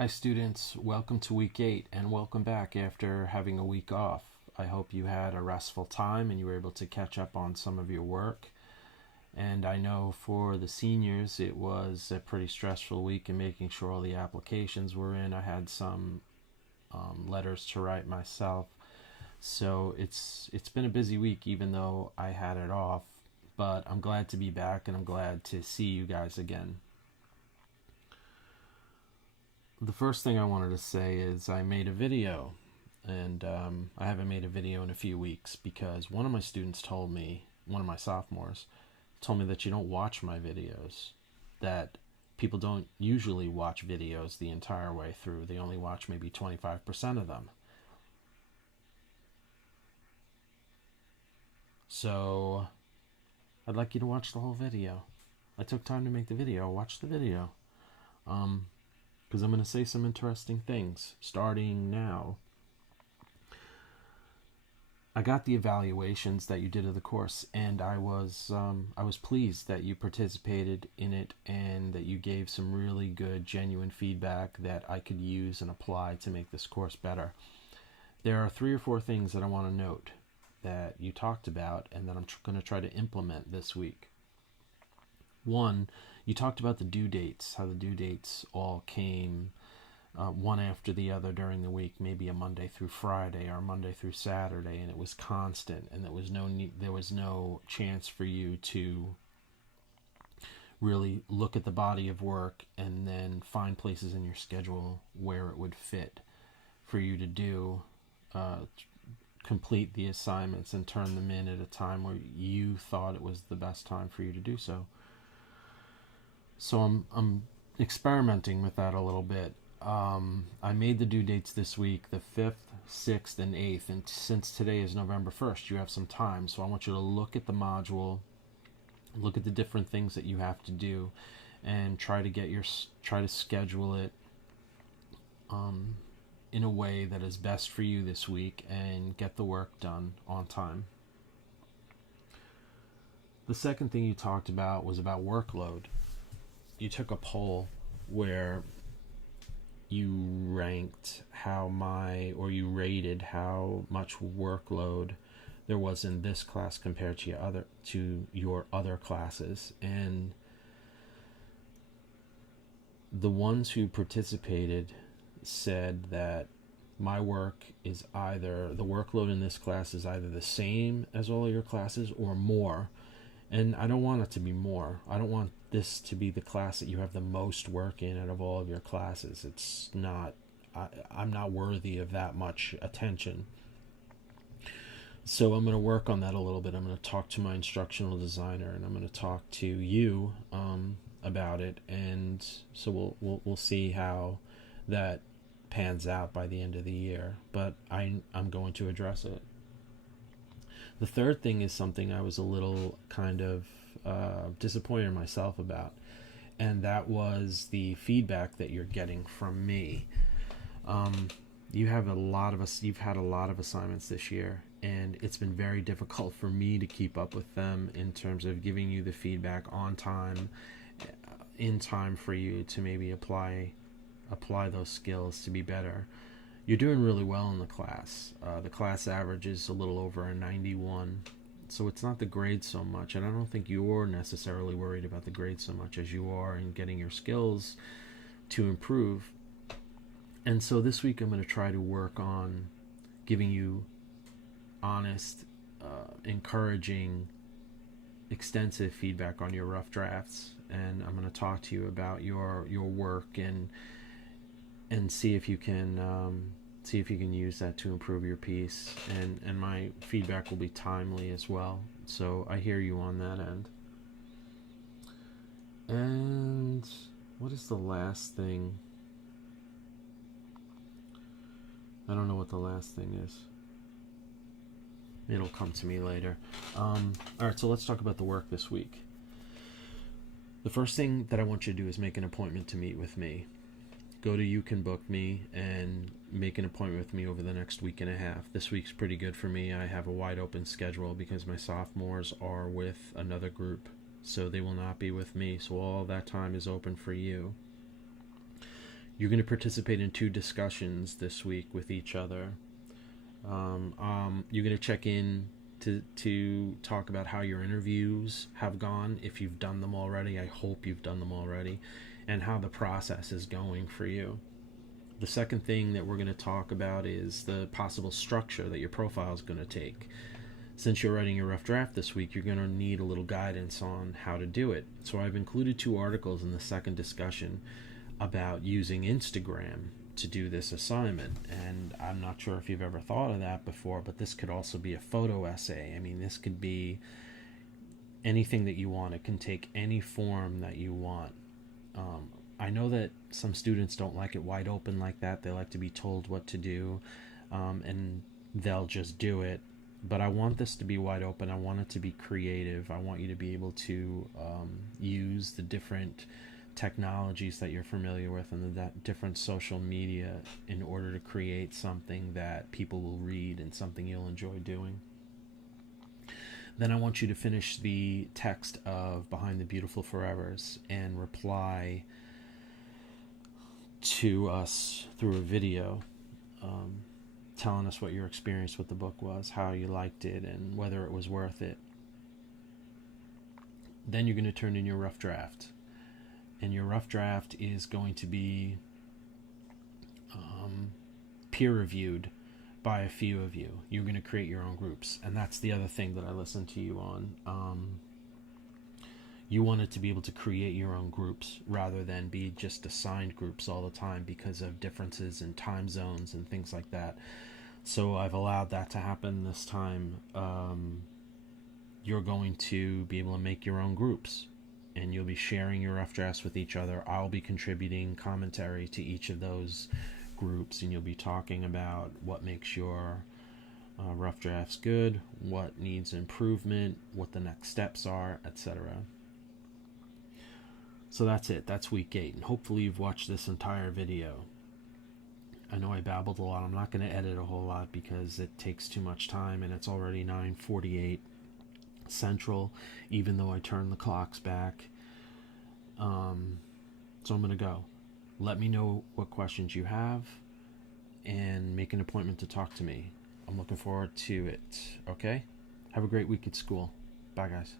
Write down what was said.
Hi students, welcome to week 8 and welcome back after having a week off. I hope you had a restful time and you were able to catch up on some of your work. And I know for the seniors it was a pretty stressful week in making sure all the applications were in. I had some letters to write myself. So it's been a busy week even though I had it off. But I'm glad to be back and I'm glad to see you guys again. The first thing I wanted to say is I made a video, and I haven't made a video in a few weeks because one of my students told me, one of my sophomores, told me that you don't watch my videos, that people don't usually watch videos the entire way through. They only watch maybe 25% of them. So I'd like you to watch the whole video. I took time to make the video. Watch the video. Because I'm going to say some interesting things starting now. I got the evaluations that you did of the course, and I was pleased that you participated in it and that you gave some really good, genuine feedback that I could use and apply to make this course better. There are 3 or 4 things that I want to note that you talked about and that I'm going to try to implement this week. One, you talked about the due dates, how the due dates all came one after the other during the week, maybe a Monday through Friday or Monday through Saturday, and it was constant, and there was no chance for you to really look at the body of work and then find places in your schedule where it would fit for you to do complete the assignments and turn them in at a time where you thought it was the best time for you to do so. So I'm experimenting with that a little bit. I made the due dates this week, the 5th, 6th, and 8th, and since today is November 1st, you have some time, so I want you to look at the module, look at the different things that you have to do, and try to schedule it in a way that is best for you this week and get the work done on time. The second thing you talked about was about workload. You took a poll where you ranked you rated how much workload there was in this class compared to your other classes, and the ones who participated said that the workload in this class is either the same as all your classes or more. And I don't want it to be more. I don't want this to be the class that you have the most work in out of all of your classes. It's not, I'm not worthy of that much attention. So I'm going to work on that a little bit. I'm going to talk to my instructional designer and I'm going to talk to you about it. And so we'll see how that pans out by the end of the year. But I'm going to address it. The third thing is something I was a little kind of disappointed in myself about, and that was the feedback that you're getting from me. You've had a lot of assignments this year, and it's been very difficult for me to keep up with them in terms of giving you the feedback on time, in time for you to maybe apply those skills to be better. You're doing really well in the class. The class average is a little over a 91, so it's not the grade so much, and I don't think you're necessarily worried about the grade so much as you are in getting your skills to improve. And so this week I'm going to try to work on giving you honest, encouraging, extensive feedback on your rough drafts, and I'm going to talk to you about your work and see if you can use that to improve your piece, and my feedback will be timely as well, so I hear you on that end. And what is the last thing? I don't know what the last thing is. It'll come to me later. Alright, so let's talk about the work this week. The first thing that I want you to do is make an appointment to meet with me. Go to You Can Book Me and make an appointment with me over the next week and a half. This week's pretty good for me. I have a wide open schedule because my sophomores are with another group, so they will not be with me. So all that time is open for you. You're going to participate in 2 discussions this week with each other. You're going to check in to talk about how your interviews have gone, if you've done them already. I hope you've done them already, and how the process is going for you. The second thing that we're going to talk about is the possible structure that your profile is going to take. Since you're writing your rough draft this week, you're going to need a little guidance on how to do it. So I've included 2 articles in the second discussion about using Instagram to do this assignment. And I'm not sure if you've ever thought of that before, but this could also be a photo essay. I mean, this could be anything that you want. It can take any form that you want. I know that some students don't like it wide open like that. They like to be told what to do, and they'll just do it. But I want this to be wide open. I want it to be creative. I want you to be able to use the different technologies that you're familiar with and the different social media in order to create something that people will read and something you'll enjoy doing. Then I want you to finish the text of Behind the Beautiful Forevers and reply to us through a video, telling us what your experience with the book was, how you liked it, and whether it was worth it. Then you're going to turn in your rough draft. And your rough draft is going to be peer-reviewed by a few of you. You're going to create your own groups. And that's the other thing that I listened to you on. You wanted to be able to create your own groups rather than be just assigned groups all the time because of differences in time zones and things like that. So I've allowed that to happen this time. You're going to be able to make your own groups, and you'll be sharing your rough drafts with each other. I'll be contributing commentary to each of those groups, and you'll be talking about what makes your rough drafts good, what needs improvement, what the next steps are, etc. So that's it. That's week 8, and hopefully you've watched this entire video. I know I babbled a lot. I'm not going to edit a whole lot because it takes too much time, and it's already 9:48 Central, even though I turned the clocks back. So I'm going to go. Let me know what questions you have and make an appointment to talk to me. I'm looking forward to it. Okay? Have a great week at school. Bye, guys.